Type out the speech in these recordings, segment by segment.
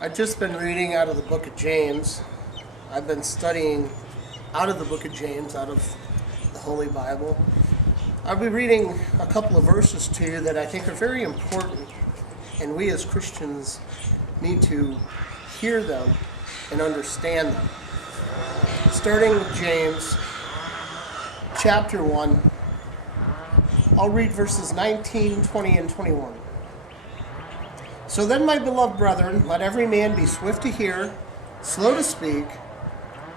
I've just been reading out of the book of James. I've been studying out of the book of James, out of the Holy Bible. I'll be reading a couple of verses to you that I think are very important, and we as Christians need to hear them and understand them. Starting with James, chapter 1, I'll read verses 19, 20, and 21. So then, my beloved brethren, let every man be swift to hear, slow to speak,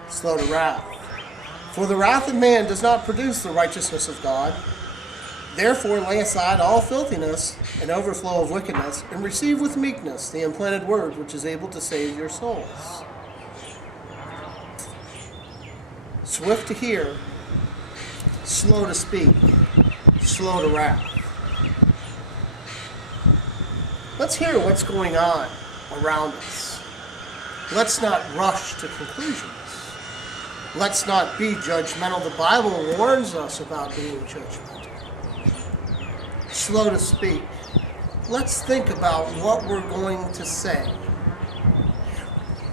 slow to wrath. For the wrath of man does not produce the righteousness of God. Therefore lay aside all filthiness and overflow of wickedness, and receive with meekness the implanted word which is able to save your souls. Swift to hear, slow to speak, slow to wrath. Let's hear what's going on around us. Let's not rush to conclusions. Let's not be judgmental. The Bible warns us about being judgmental. Slow to speak. Let's think about what we're going to say.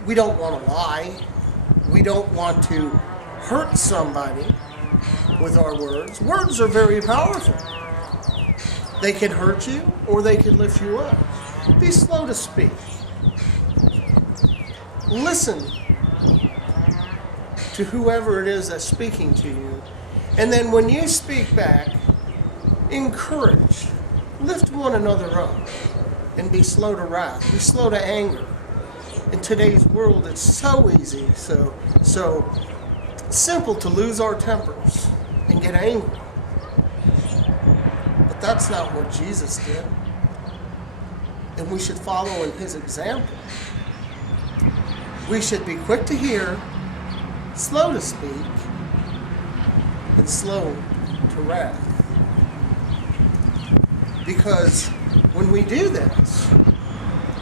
We don't want to lie. We don't want to hurt somebody with our words. Words are very powerful. They can hurt you or they can lift you up. Be slow to speak. Listen to whoever it is that's speaking to you. And then when you speak back, encourage. Lift one another up. And be slow to wrath. Be slow to anger. In today's world, it's so easy, so simple to lose our tempers and get angry. But that's not what Jesus did. And we should follow in his example. We should be quick to hear, slow to speak, and slow to wrath. Because when we do this,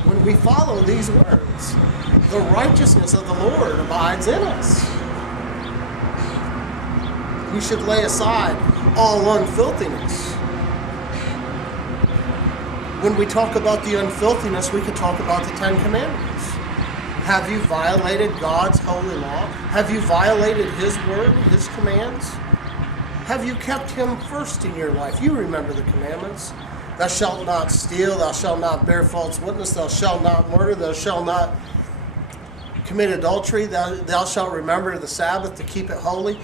when we follow these words, the righteousness of the Lord abides in us. We should lay aside all unfilthiness. When we talk about the unfilthiness, we could talk about the Ten Commandments. Have you violated God's holy law? Have you violated his word, his commands? Have you kept him first in your life? You remember the commandments. Thou shalt not steal, thou shalt not bear false witness, thou shalt not murder, thou shalt not commit adultery, thou shalt remember the Sabbath to keep it holy.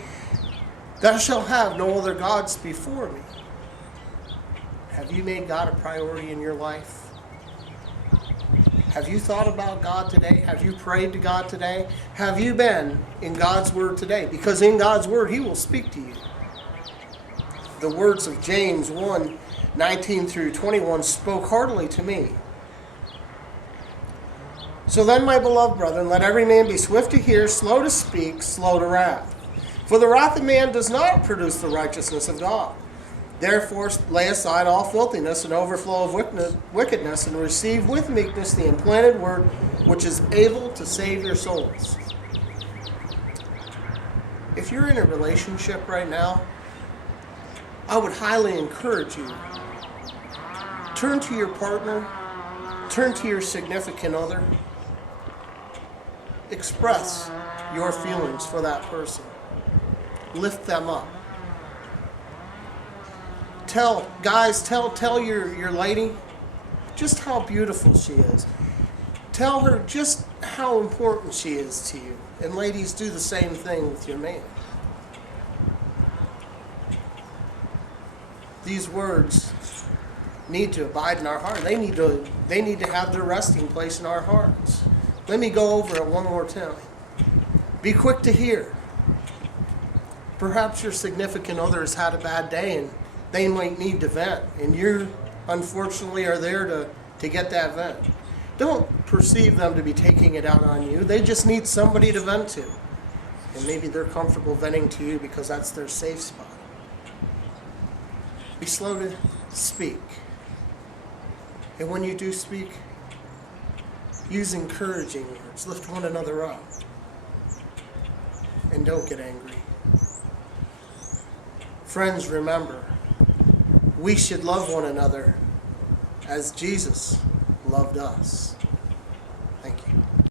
Thou shalt have no other gods before me. Have you made God a priority in your life? Have you thought about God today? Have you prayed to God today? Have you been in God's Word today? Because in God's Word, he will speak to you. The words of James 1, 19 through 21 spoke heartily to me. So then, my beloved brethren, let every man be swift to hear, slow to speak, slow to wrath. For the wrath of man does not produce the righteousness of God. Therefore lay aside all filthiness and overflow of wickedness, and receive with meekness the implanted word which is able to save your souls. If you're in a relationship right now, I would highly encourage you. Turn to your partner, turn to your significant other. Express your feelings for that person. Lift them up. Tell your lady just how beautiful she is. Tell her just how important she is to you. And ladies, do the same thing with your man. These words need to abide in our heart. They need to have their resting place in our hearts. Let me go over it one more time. Be quick to hear. Perhaps your significant other has had a bad day and they might need to vent, and you unfortunately are there to get that vent. Don't perceive them to be taking it out on you. They just need somebody to vent to. And maybe they're comfortable venting to you because that's their safe spot. Be slow to speak. And when you do speak, use encouraging words. Lift one another up. And don't get angry. Friends, remember, we should love one another as Jesus loved us.